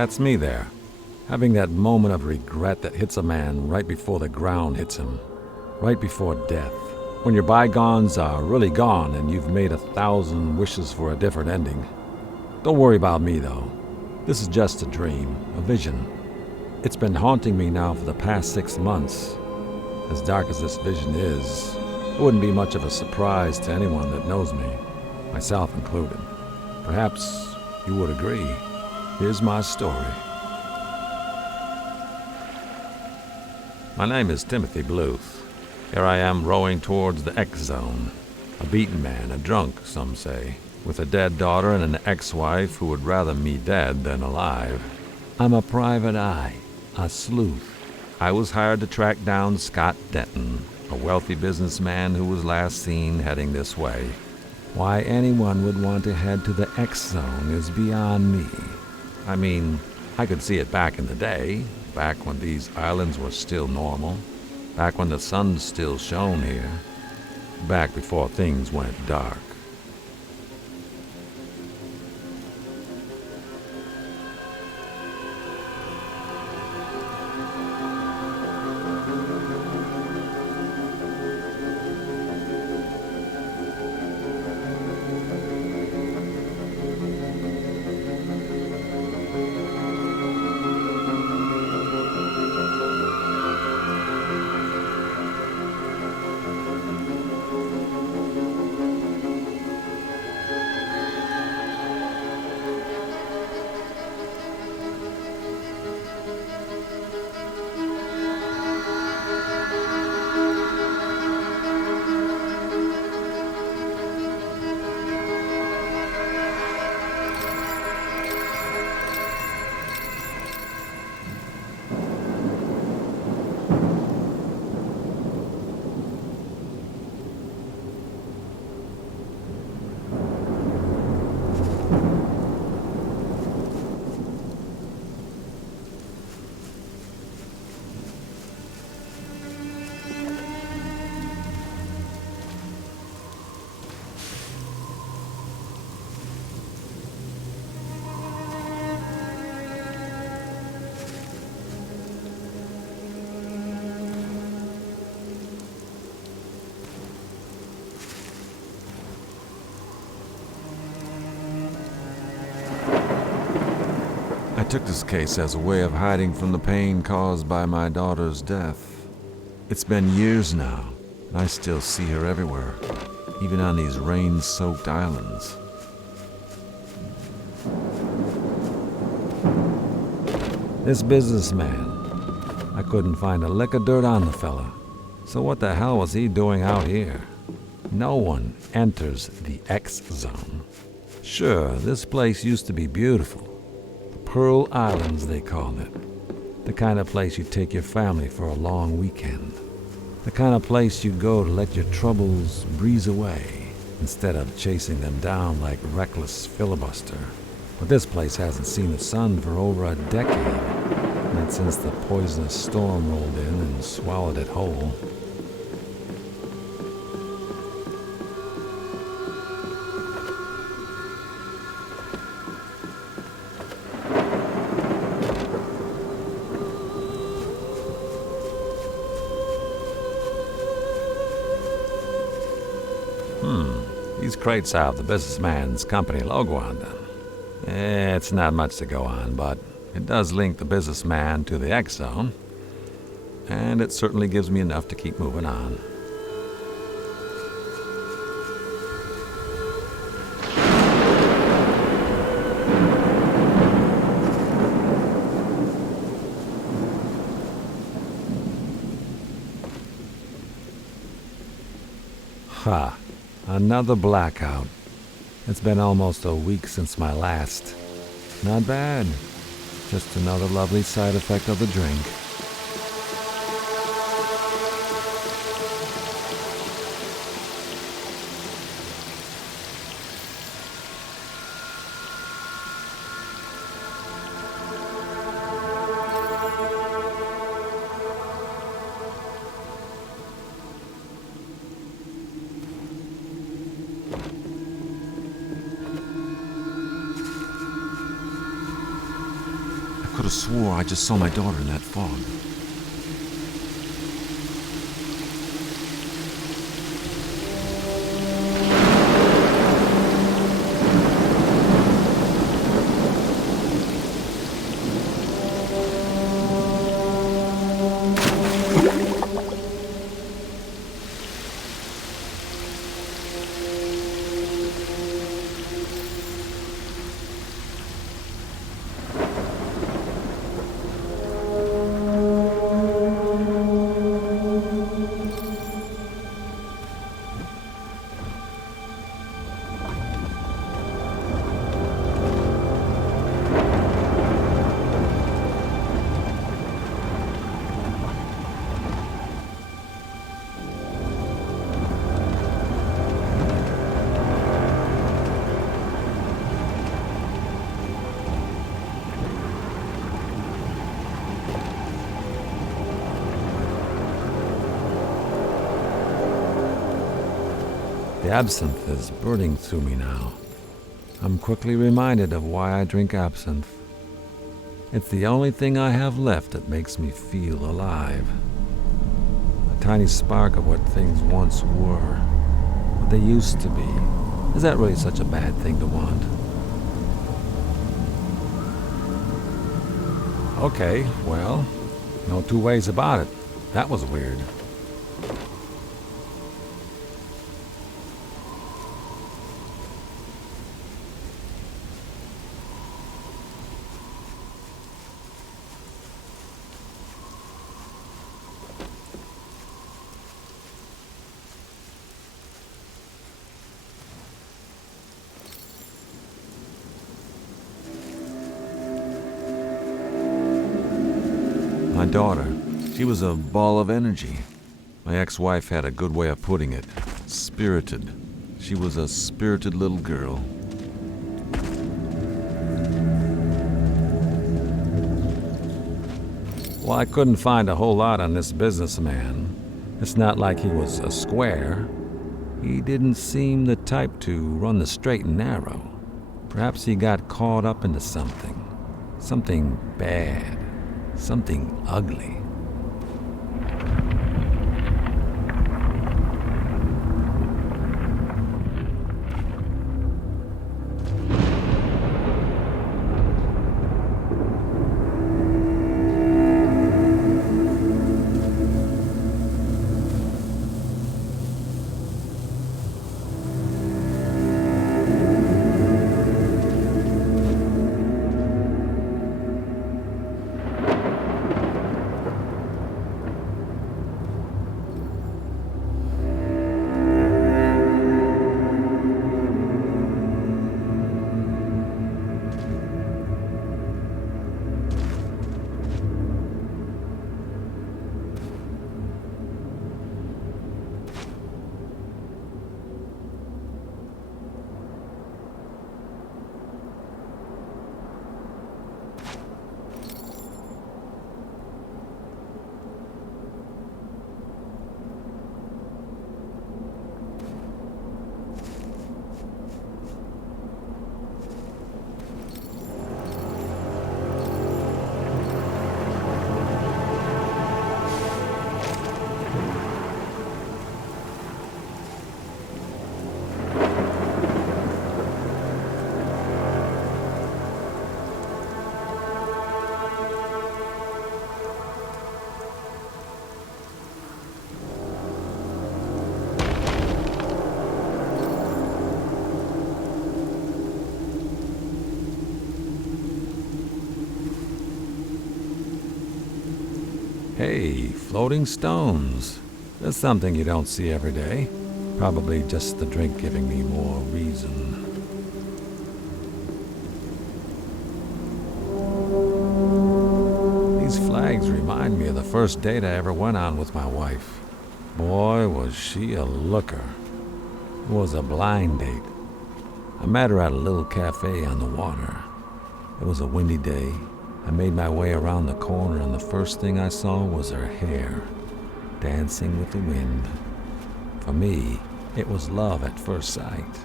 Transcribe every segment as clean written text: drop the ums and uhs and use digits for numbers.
That's me there, having that moment of regret that hits a man right before the ground hits him, right before death. When your bygones are really gone and you've made 1,000 wishes for a different ending. Don't worry about me, though. This is just a dream, a vision. It's been haunting me now for the past 6 months. As dark as this vision is, it wouldn't be much of a surprise to anyone that knows me, myself included. Perhaps you would agree. Here's my story. My name is Timothy Bluth. Here I am rowing towards the X-Zone. A beaten man, a drunk, some say, with a dead daughter and an ex-wife who would rather me dead than alive. I'm a private eye, a sleuth. I was hired to track down Scott Denton, a wealthy businessman who was last seen heading this way. Why anyone would want to head to the X-Zone is beyond me. I mean, I could see it back in the day, back when these islands were still normal, back when the sun still shone here, back before things went dark. I took this case as a way of hiding from the pain caused by my daughter's death. It's been years now, and I still see her everywhere, even on these rain-soaked islands. This businessman, I couldn't find a lick of dirt on the fella. So what the hell was he doing out here? No one enters the X-Zone. Sure, this place used to be beautiful. Pearl Islands, they call it. The kind of place you take your family for a long weekend. The kind of place you go to let your troubles breeze away instead of chasing them down like reckless filibuster. But this place hasn't seen the sun for over a decade, not since the poisonous storm rolled in and swallowed it whole. These crates have the businessman's company logo on them. It's not much to go on, but it does link the businessman to the X-Zone, and it certainly gives me enough to keep moving on. Ha! Another blackout. It's been almost a week since my last. Not bad. Just another lovely side effect of the drink. have swore I just saw my daughter in that fog. The absinthe is burning through me now. I'm quickly reminded of why I drink absinthe. It's the only thing I have left that makes me feel alive. A tiny spark of what things once were, what they used to be. Is that really such a bad thing to want? Okay, well, no two ways about it. That was weird. My daughter, she was a ball of energy. My ex-wife had a good way of putting it. Spirited. She was a spirited little girl. Well, I couldn't find a whole lot on this businessman. It's not like he was a square. He didn't seem the type to run the straight and narrow. Perhaps he got caught up into something. Something bad. Something ugly. Hey, floating stones. That's something you don't see every day. Probably just the drink giving me more reason. These flags remind me of the first date I ever went on with my wife. Boy, was she a looker. It was a blind date. I met her at a little cafe on the water. It was a windy day. I made my way around the corner, and the first thing I saw was her hair, dancing with the wind. For me, it was love at first sight.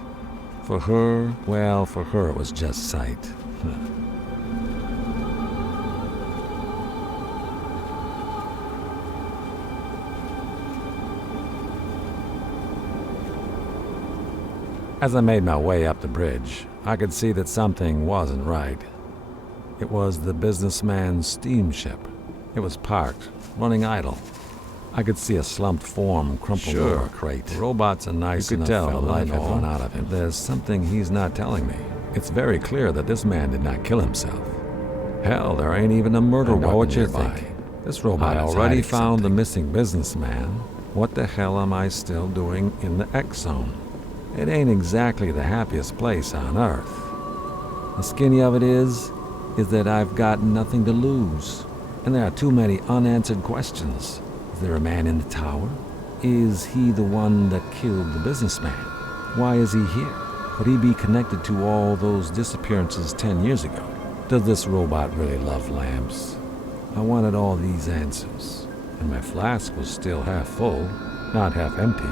For her, well, for her it was just sight. As I made my way up the bridge, I could see that something wasn't right. It was the businessman's steamship. It was parked, running idle. I could see a slumped form crumpled over a crate. The robot's a nice enough fella. You could tell the life had run out of him. There's something he's not telling me. It's very clear that this man did not kill himself. Hell, there ain't even a murder weapon nearby. This robot already found the missing businessman. What the hell am I still doing in the X Zone? It ain't exactly the happiest place on Earth. The skinny of it is that I've got nothing to lose. And there are too many unanswered questions. Is there a man in the tower? Is he the one that killed the businessman? Why is he here? Could he be connected to all those disappearances 10 years ago? Does this robot really love lamps? I wanted all these answers, and my flask was still half full, not half empty.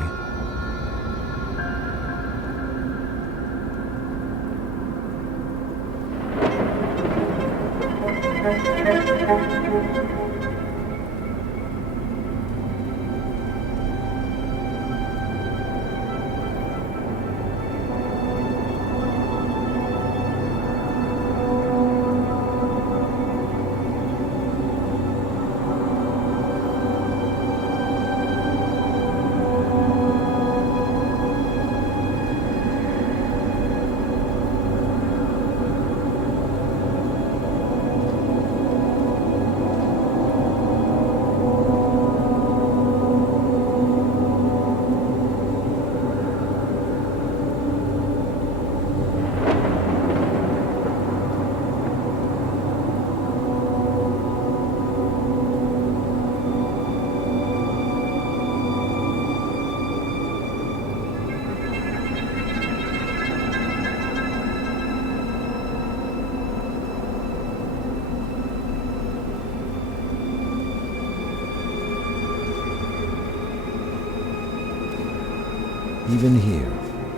Even here,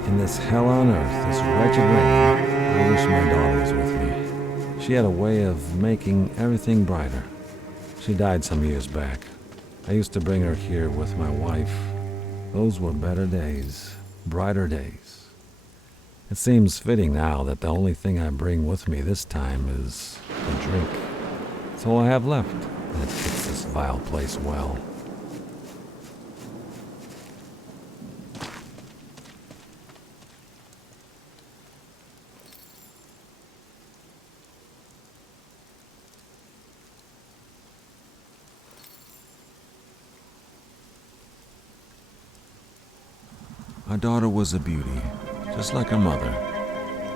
in this hell on earth, this wretched rain, I wish my daughter was with me. She had a way of making everything brighter. She died some years back. I used to bring her here with my wife. Those were better days, brighter days. It seems fitting now that the only thing I bring with me this time is a drink. It's all I have left, and it fits this vile place well. Our daughter was a beauty, just like her mother.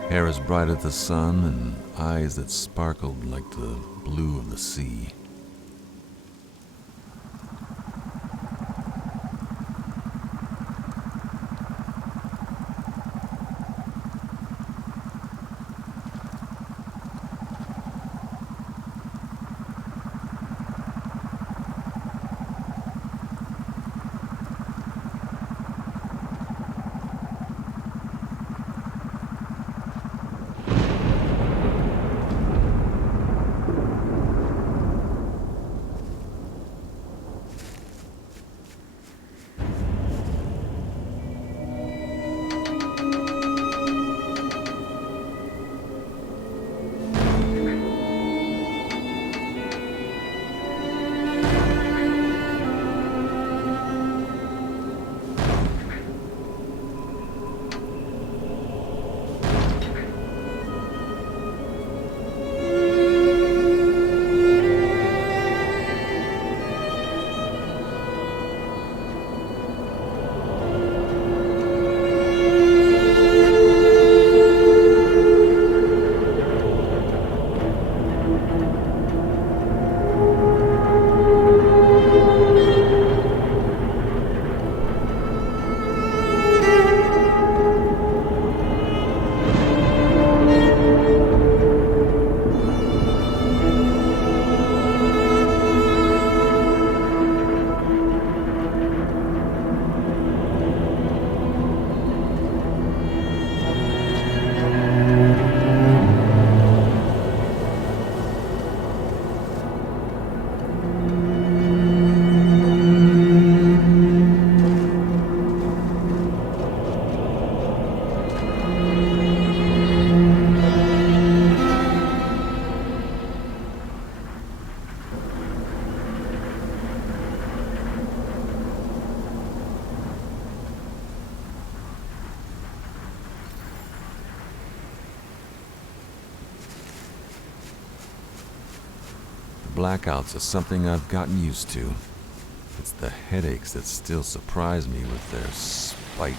Hair as bright as the sun and eyes that sparkled like the blue of the sea. blackouts are something I've gotten used to. It's the headaches that still surprise me with their spite.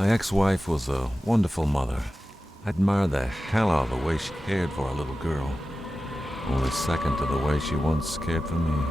My ex-wife was a wonderful mother. I admired the hell out of the way she cared for our little girl. Only second to the way she once cared for me.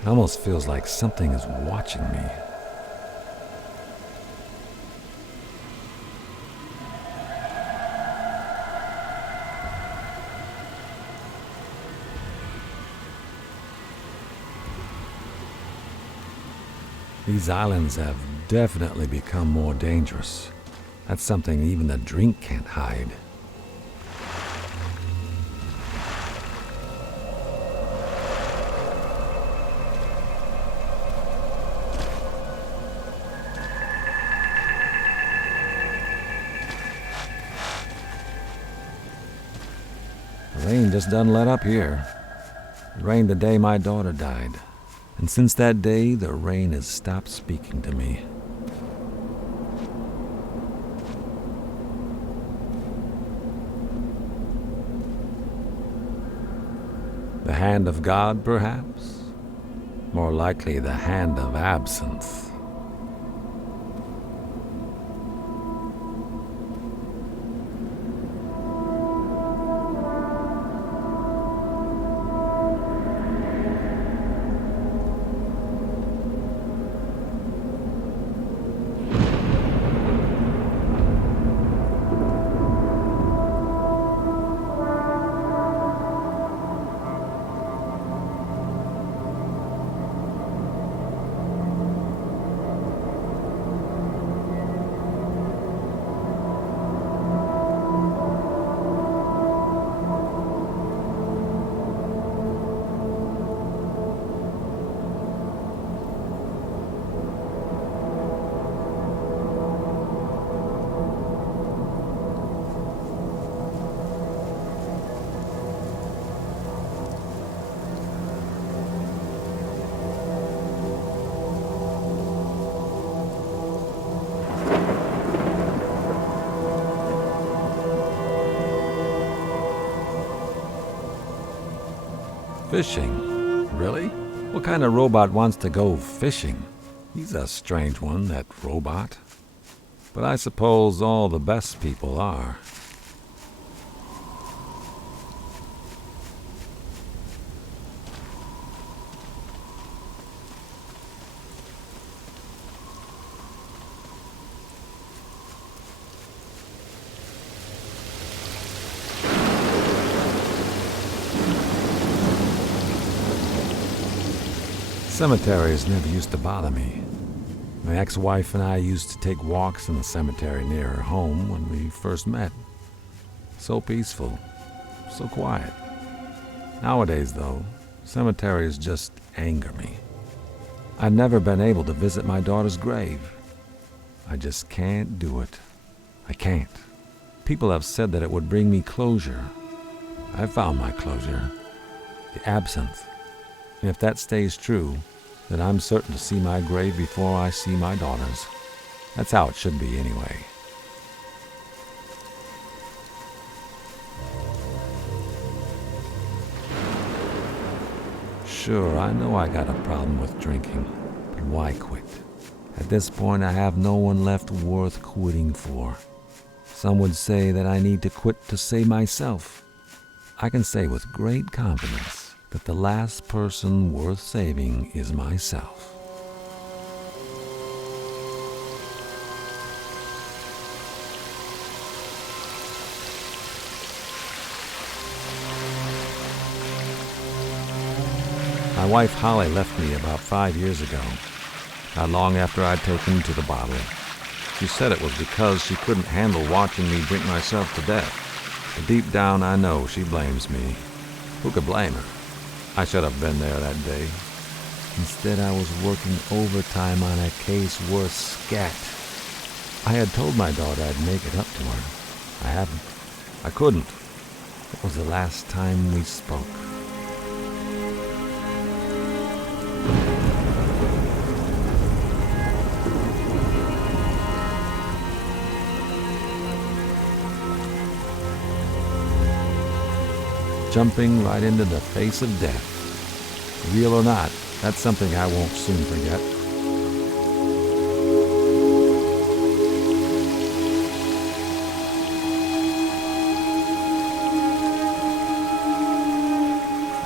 It almost feels like something is watching me. These islands have definitely become more dangerous. That's something even the drink can't hide. The rain just doesn't let up here. It rained the day my daughter died. And since that day, the rain has stopped speaking to me. The hand of God, perhaps? More likely the hand of absinthe. Fishing? Really? What kind of robot wants to go fishing? He's a strange one, that robot. But I suppose all the best people are. Cemeteries never used to bother me. My ex-wife and I used to take walks in the cemetery near her home when we first met. So peaceful, so quiet. Nowadays, though, cemeteries just anger me. I've never been able to visit my daughter's grave. I just can't do it. I can't. People have said that it would bring me closure. I found my closure. The absinthe. And if that stays true, then I'm certain to see my grave before I see my daughter's. That's how it should be anyway. Sure, I know I got a problem with drinking, but why quit? At this point, I have no one left worth quitting for. Some would say that I need to quit to save myself. I can say with great confidence that the last person worth saving is myself. My wife Holly left me about 5 years ago, not long after I'd taken to the bottle. She said it was because she couldn't handle watching me drink myself to death. But deep down I know she blames me. Who could blame her? I should have been there that day. Instead, I was working overtime on a case worth scat. I had told my daughter I'd make it up to her. I haven't. I couldn't. It was the last time we spoke. Jumping right into the face of death. Real or not, that's something I won't soon forget.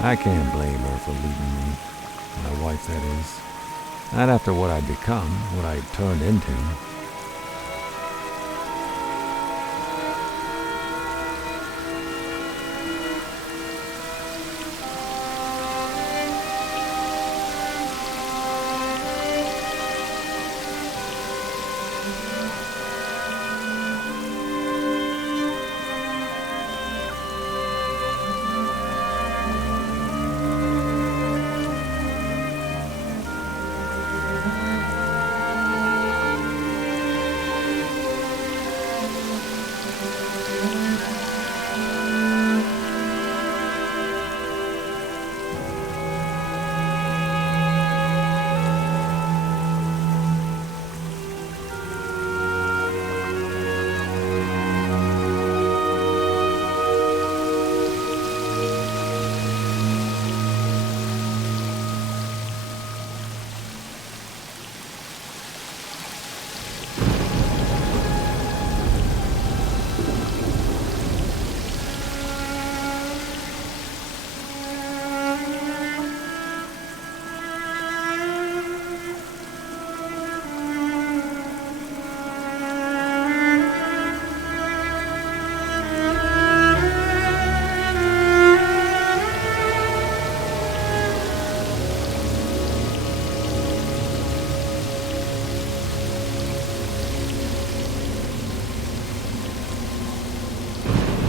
I can't blame her for leaving me. My wife, that is. Not after what I'd become, what I'd turned into.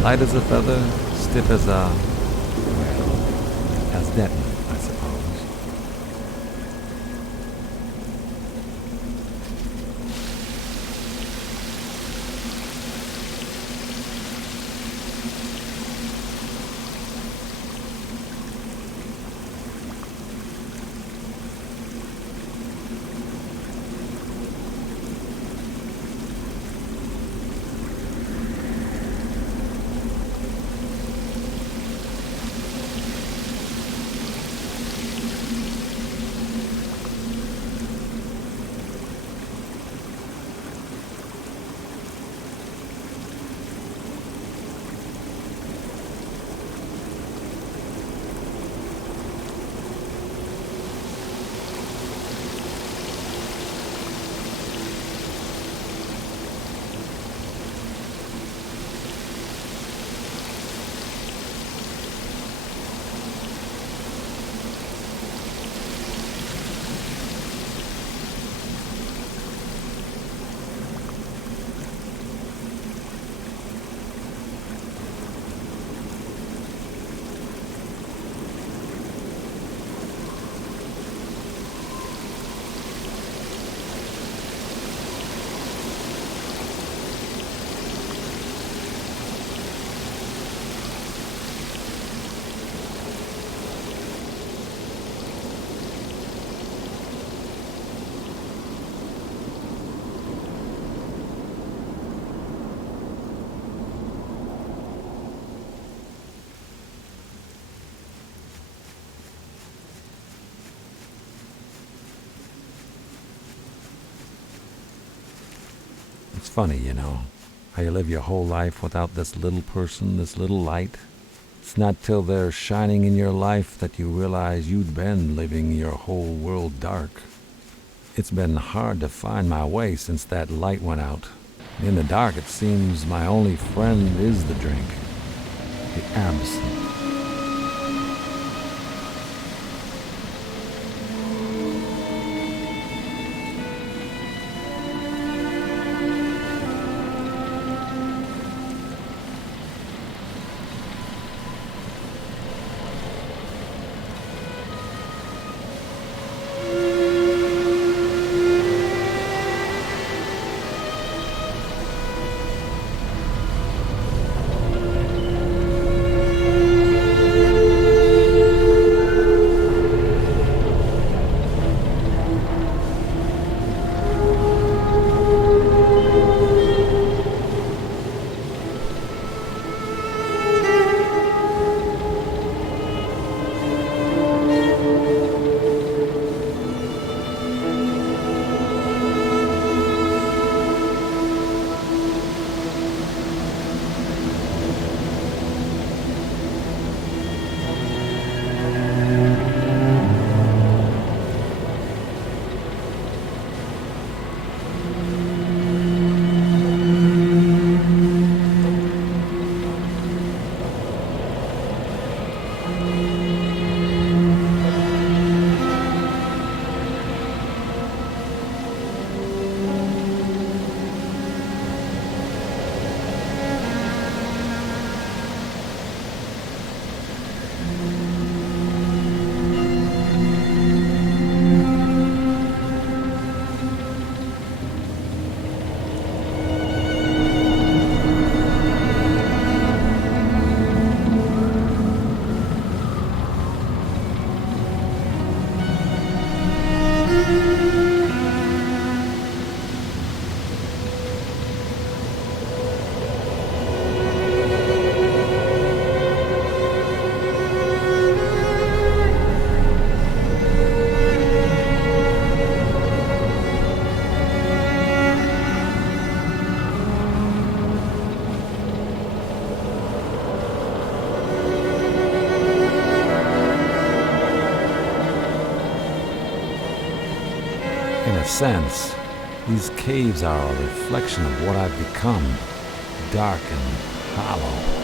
Light as a feather, stiff as as Denton, I suppose. It's funny, you know, how you live your whole life without this little person, this little light. It's not till they're shining in your life that you realize you'd been living your whole world dark. It's been hard to find my way since that light went out. In the dark, it seems my only friend is the drink, the absinthe. In a sense, these caves are a reflection of what I've become, dark and hollow.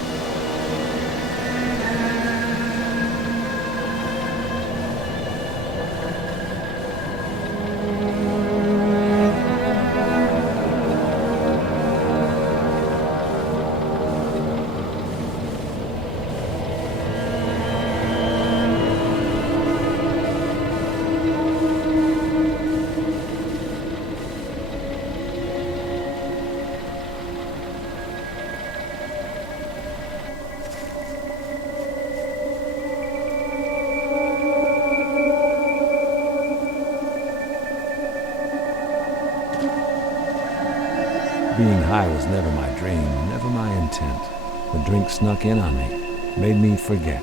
Being high was never my dream, never my intent. The drink snuck in on me, made me forget,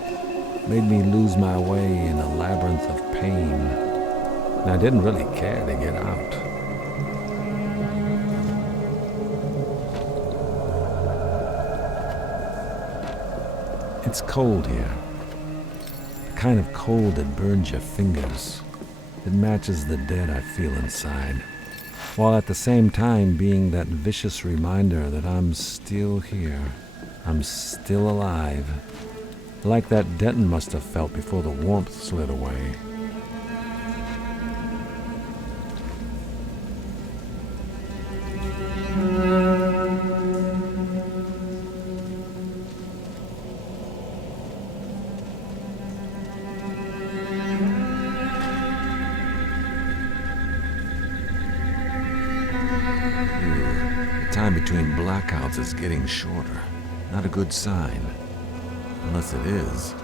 made me lose my way in a labyrinth of pain. And I didn't really care to get out. It's cold here. The kind of cold that burns your fingers. It matches the dead I feel inside, while at the same time being that vicious reminder that I'm still here. I'm still alive. Like that Denton must have felt before the warmth slid away. The time between blackouts is getting shorter. Not a good sign. Unless it is.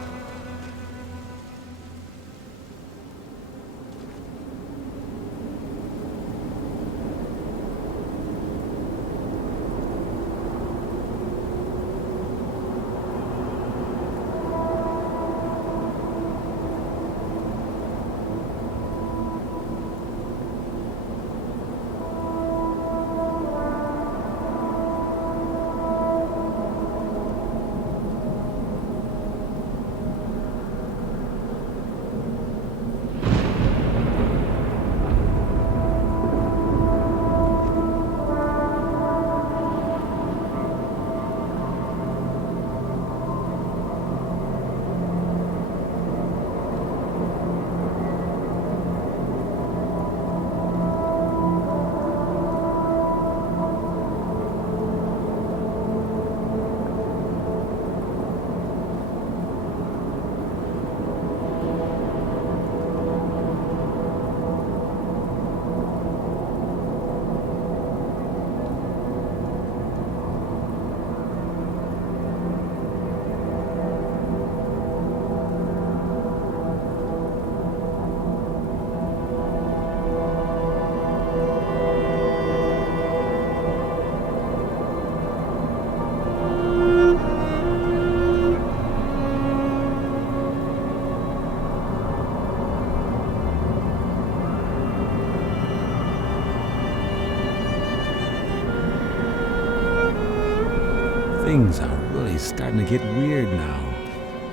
Things are really starting to get weird now.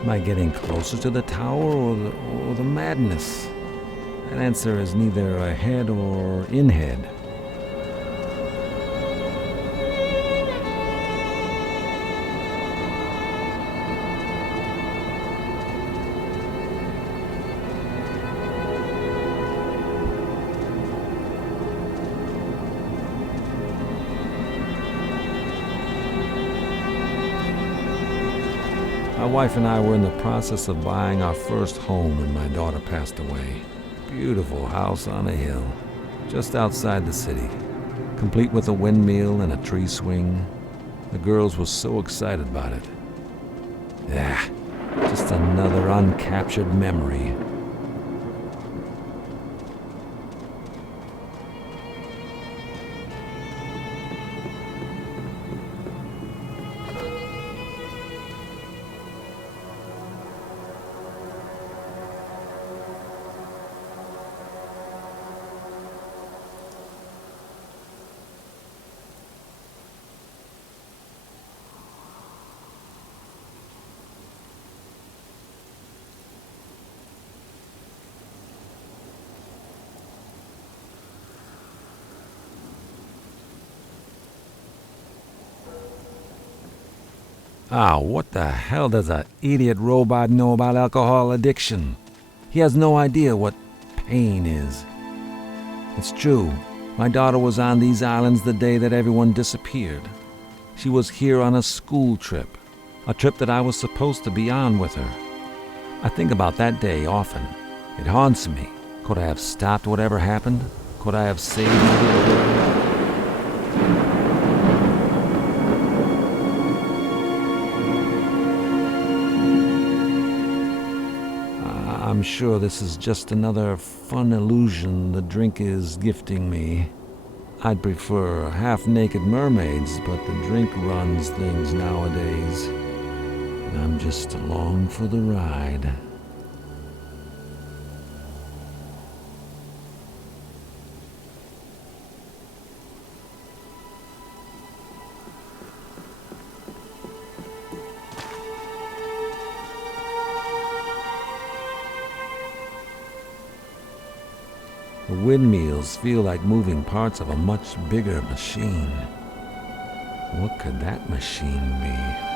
Am I getting closer to the tower or the madness? That answer is neither ahead or in head. My wife and I were in the process of buying our first home when my daughter passed away. Beautiful house on a hill, just outside the city, complete with a windmill and a tree swing. The girls were so excited about it. Yeah, just another uncaptured memory. What the hell does that idiot robot know about alcohol addiction? He has no idea what pain is. It's true, my daughter was on these islands the day that everyone disappeared. She was here on a school trip, a trip that I was supposed to be on with her. I think about that day often. It haunts me. Could I have stopped whatever happened? Could I have saved my little girl? I'm sure this is just another fun illusion the drink is gifting me. I'd prefer half-naked mermaids, but the drink runs things nowadays. And I'm just along for the ride. The windmills feel like moving parts of a much bigger machine. What could that machine be?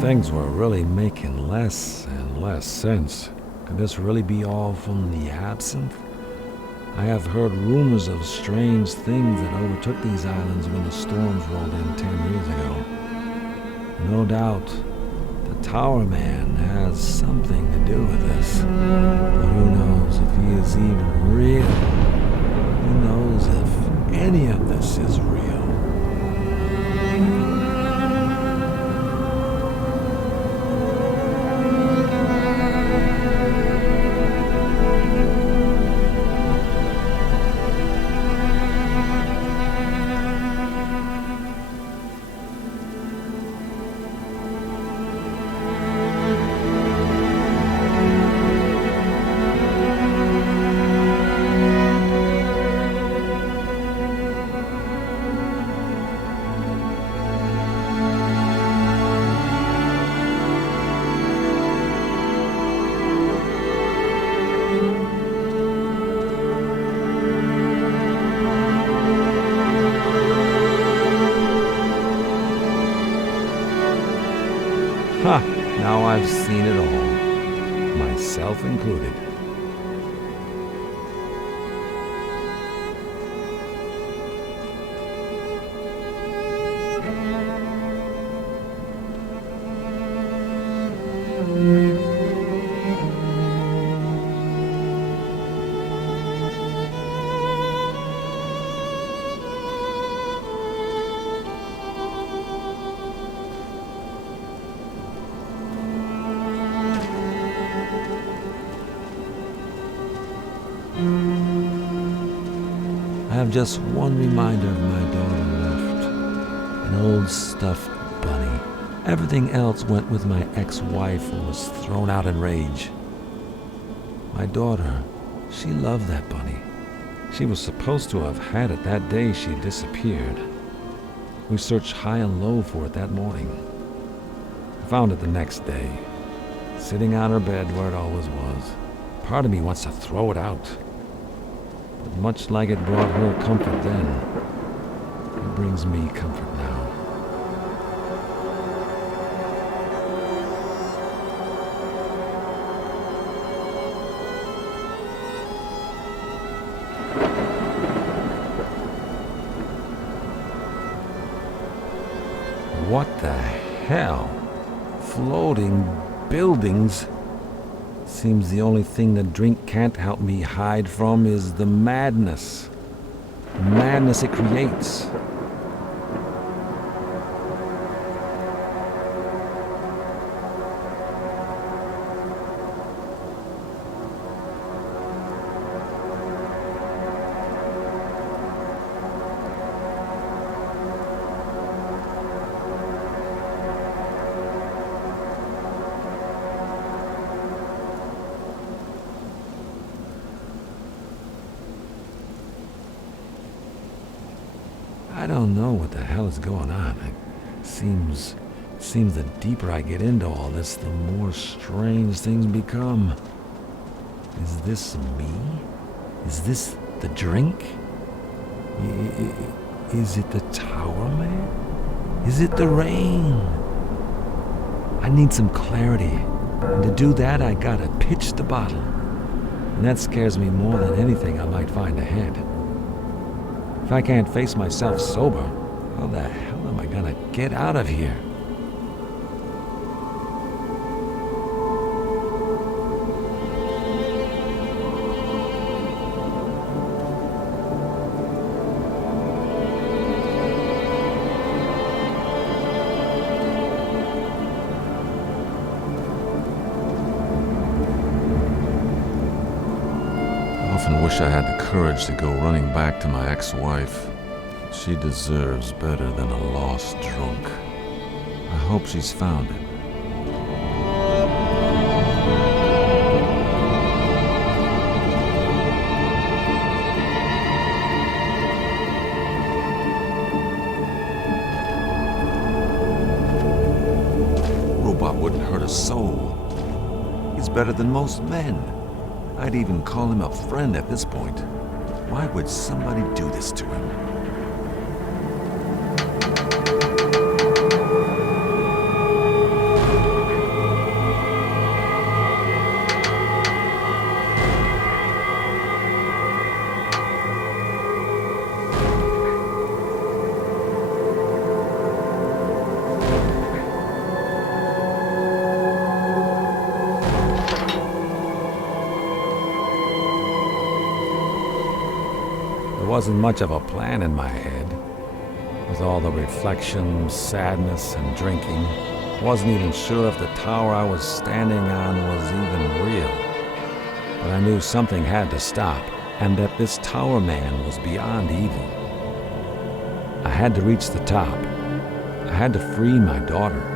Things were really making less and less sense. Could this really be all from the absinthe? I have heard rumors of strange things that overtook these islands when the storms rolled in 10 years ago. No doubt, the Tower Man has something to do with this. But who knows if he is even real? Who knows if any of this is real? Ha! Now I've seen it all, myself included. I have just one reminder of my daughter left. An old stuffed bunny. Everything else went with my ex-wife and was thrown out in rage. My daughter, she loved that bunny. She was supposed to have had it that day she disappeared. We searched high and low for it that morning. I found it the next day, sitting on her bed where it always was. Part of me wants to throw it out. But much like it brought her comfort then, it brings me comfort now. What the hell? Floating buildings? Seems the only thing the drink can't help me hide from is the madness. The madness it creates. I don't know what the hell is going on. It seems the deeper I get into all this, the more strange things become. Is this me? Is this the drink? Is it the Tower Man? Is it the rain? I need some clarity. And to do that, I gotta pitch the bottle. And that scares me more than anything I might find ahead. If I can't face myself sober, How the hell am I gonna get out of here? I often wish I had the courage to go running back to my ex-wife. She deserves better than a lost drunk. I hope she's found it. Robot wouldn't hurt a soul. He's better than most men. I'd even call him a friend at this point. Why would somebody do this to him? There wasn't much of a plan in my head. With all the reflections, sadness, and drinking, I wasn't even sure if the tower I was standing on was even real. But I knew something had to stop, and that this tower man was beyond evil. I had to reach the top. I had to free my daughter.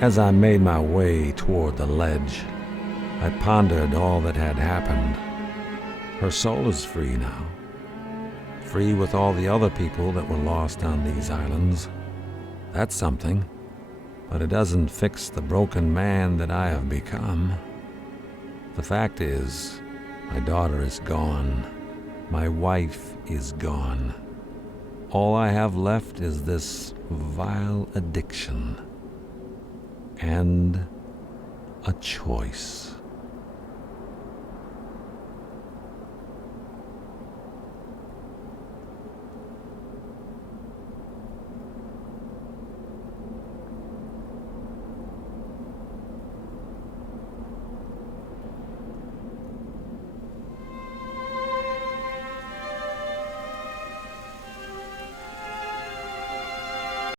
As I made my way toward the ledge, I pondered all that had happened. Her soul is free now, free with all the other people that were lost on these islands. That's something, but it doesn't fix the broken man that I have become. The fact is, my daughter is gone. My wife is gone. All I have left is this vile addiction and a choice.